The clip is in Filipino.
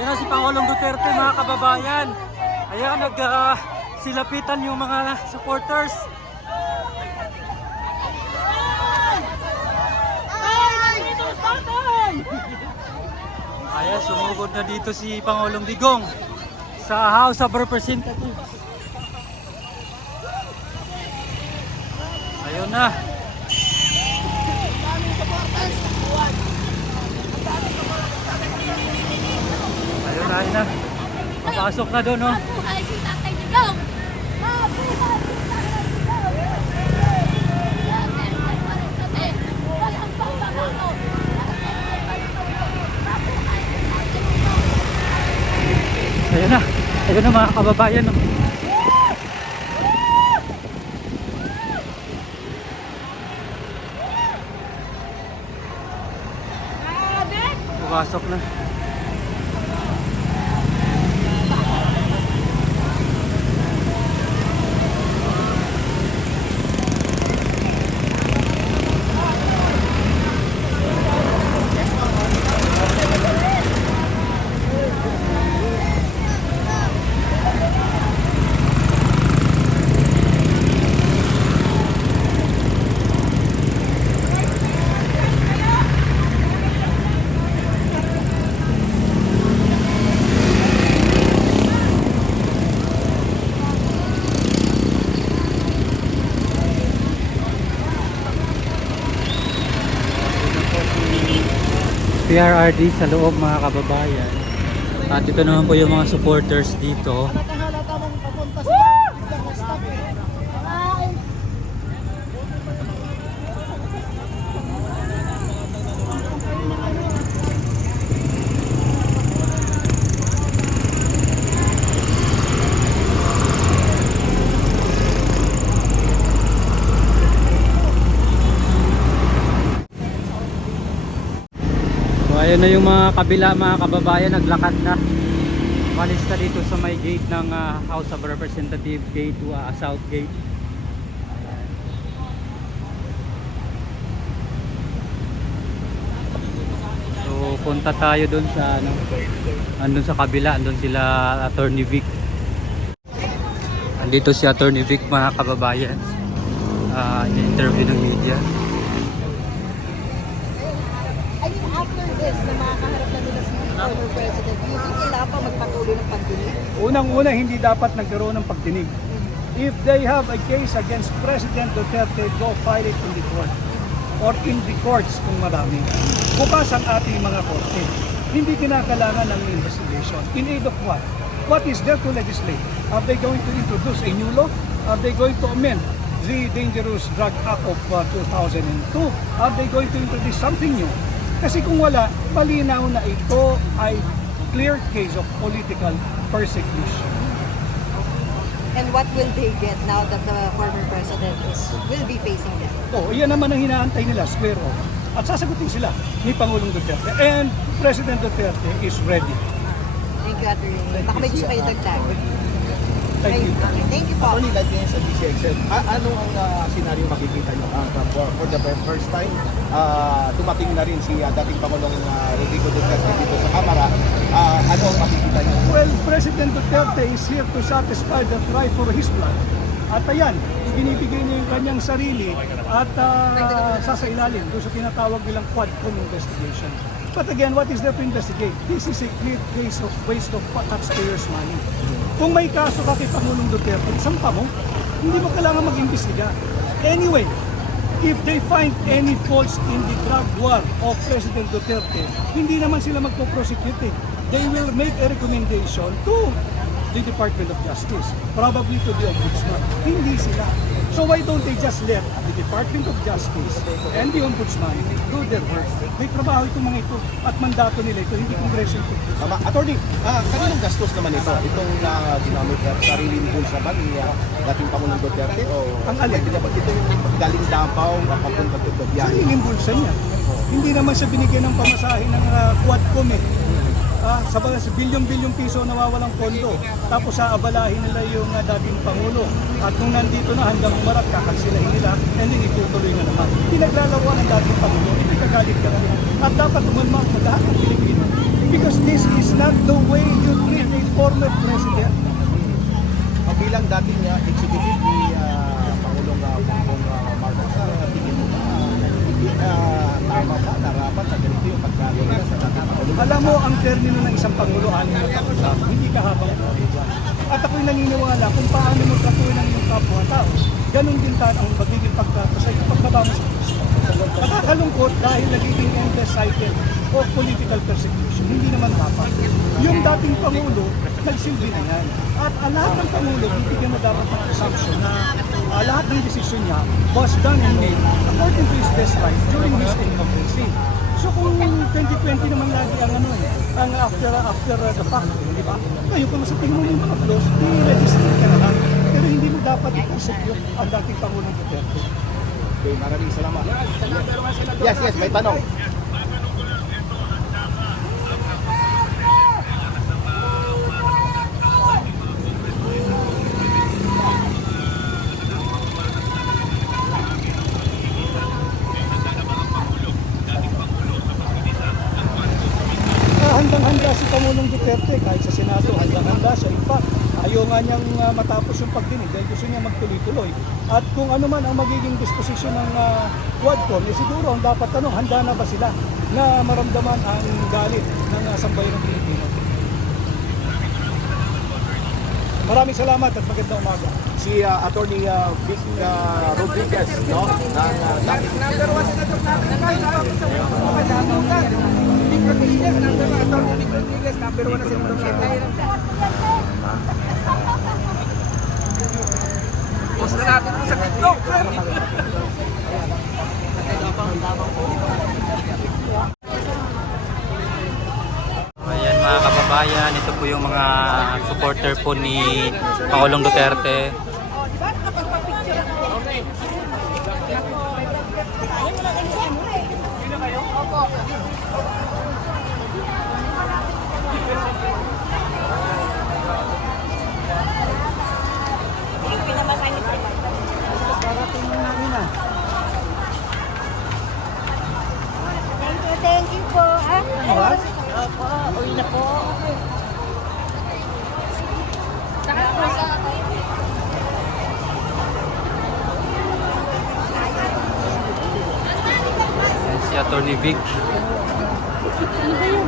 Ayan na si Pangulong Duterte, mga kababayan. Ayan, silapitan yung mga supporters. Ayan, sumugod na dito si Pangulong Digong sa House of Representatives. Ayun na. Ayun na, ayun na. Papasok na doon, no? Mabuhay si Tatay Digong! Mabuhay si Tatay Digong! Walang pagbabago! Ayun na. Ayun na, mga kababayan, no? Papasok na. PRRD sa loob, mga kababayan. At ito naman po yung mga supporters dito. Halata mong papunta sila, biglang na-stop eh. So ayun na yung mga kabila, mga kababayan, naglakad na. Malis na dito sa may gate ng House of Representatives, gate to South Gate. So punta tayo doon sa ano, andun sa kabila, andun sila Attorney Vic. Andito si Attorney Vic, mga kababayan. In-interview ng media. I mean, after this, na makakaharap na nila si former president, do you think kailangan pa magpatuloy ng pagdinig? Unang-una, hindi dapat nagkaroon ng pagdinig. If they have a case against President Duterte, go file it in the court or in the courts kung marami. Bukas ang ating mga korte. Hindi kinakailangan ng investigation. In aid of what? What is there to legislate? Are they going to introduce a new law? Are they going to amend the Dangerous Drug Act of 2002? Are they going to introduce something new? Kasi kung wala, malinaw na ito ay clear case of political persecution. And what will they get now that the former president will be facing them? Yan naman ang hinaantay nila, square off. At sasagutin sila ni Pangulong Duterte. And President Duterte is ready. Thank you, Atty. Baka may gusto kayo dagdag. Thank you. Okay, thank you po. Ako nila din sa DCXM, ano ang senaryo makikita nyo? For the first time, tumating na rin si dating Pangulong Rodrigo Duterte dito sa Kamara. Ano ang makikita nyo? Well, President Duterte is here to satisfy the cry for his blood. At ayan, binibigay niya yung kanyang sarili at sasailalim doon sa tinatawag nilang Quadcom investigation. But again, what is there to investigate? This is a clear case of waste of taxpayers' money. Kung may kaso ka kay Pangulong Duterte, isampa mo, hindi mo kailangan mag-imbestiga. Anyway, if they find any faults in the drug war of President Duterte, hindi naman sila magpo-prosecute eh. They will make a recommendation to the Department of Justice, probably to the Ombudsman. Hindi sila. So why don't they just let the Department of Justice and the Ombudsman do their work? May trabaho itong mga ito at mandato nila ito, hindi Kongreso ito. Attorney, kaninong gastos naman ito? Itong ginamit sarili ni Bulsa ba ni dating Pangulong Duterte? O Ang alin? ito yung galing Davao, papunta to biyahe. Sariling bulsa niya. Hindi naman siya binigyan ng pamasahe ng Quadcom eh. Sa bilyong-bilyong piso nawawalang pondo. Tapos aabalahin nila yung dating Pangulo. At nung nandito na hanggang umarat, kakansilahin nila and then itutuloy na naman. Pinaglalawa ng dating Pangulo, ipinagalit ka rin. At dapat umanmak na lahat ng Pilipino. Because this is not the way you treat a former president. Bilang dating executive ni Pangulong Bongbong Marcos, tingin mo ba tama ba, narapat na ganito yung pagkagawa sa dating Pangulong? Alam mo, ang termino ng isang Pangulo, 6 na taon lang, hindi kahabang buhay ba? At ako'y naniniwala kung paano mo tratuhin ang iyong kapwa-tao, ganun din ang magiging pagtrato sa iyo pagbaba mo sa Kristo. Nakakalungkot dahil nagiging endless cycle of political persecution. Hindi naman dapat. Yung dating Pangulo, nagsilbi na yan. At lahat ng Pangulo, bibigyan mo dapat ng assumption na lahat ng desisyon niya was done and made according to his best right during his incumbency. So kung 2020 naman lagi ang after the fact, di ba? Ngayon kung sa tingin mo yung mga flaws, i-register ka na lang. Pero hindi mo dapat i-persecute ang dating Pangulong Duterte. Okay, maraming salamat. Yes, may tanong. Handang-handa si Pangulong Duterte kahit sa Senado, handang-handa siya. In fact, ayaw nga niyang matapos yung pagdinig dahil gusto niya magtuloy-tuloy. At kung ano man ang magiging disposisyon ng Quadcom, siguro ang dapat tanong, handa na ba sila na maramdaman ang galit ng sambayanang Pilipino? Maraming salamat at magandang umaga. Si Attorney Vic Rodriguez, no? Number 1 senator natin Vic Rodriguez, Attorney Vic Rodriguez, number 1 na senator natin. Post na natin po sa TikTok. Ayan mga kababayan, ito po yung mga supporter po ni Pangulong Duterte. Thank you po. Opo, uwi na po. Saka po sa... Si Attorney Vic. Ano ba yun?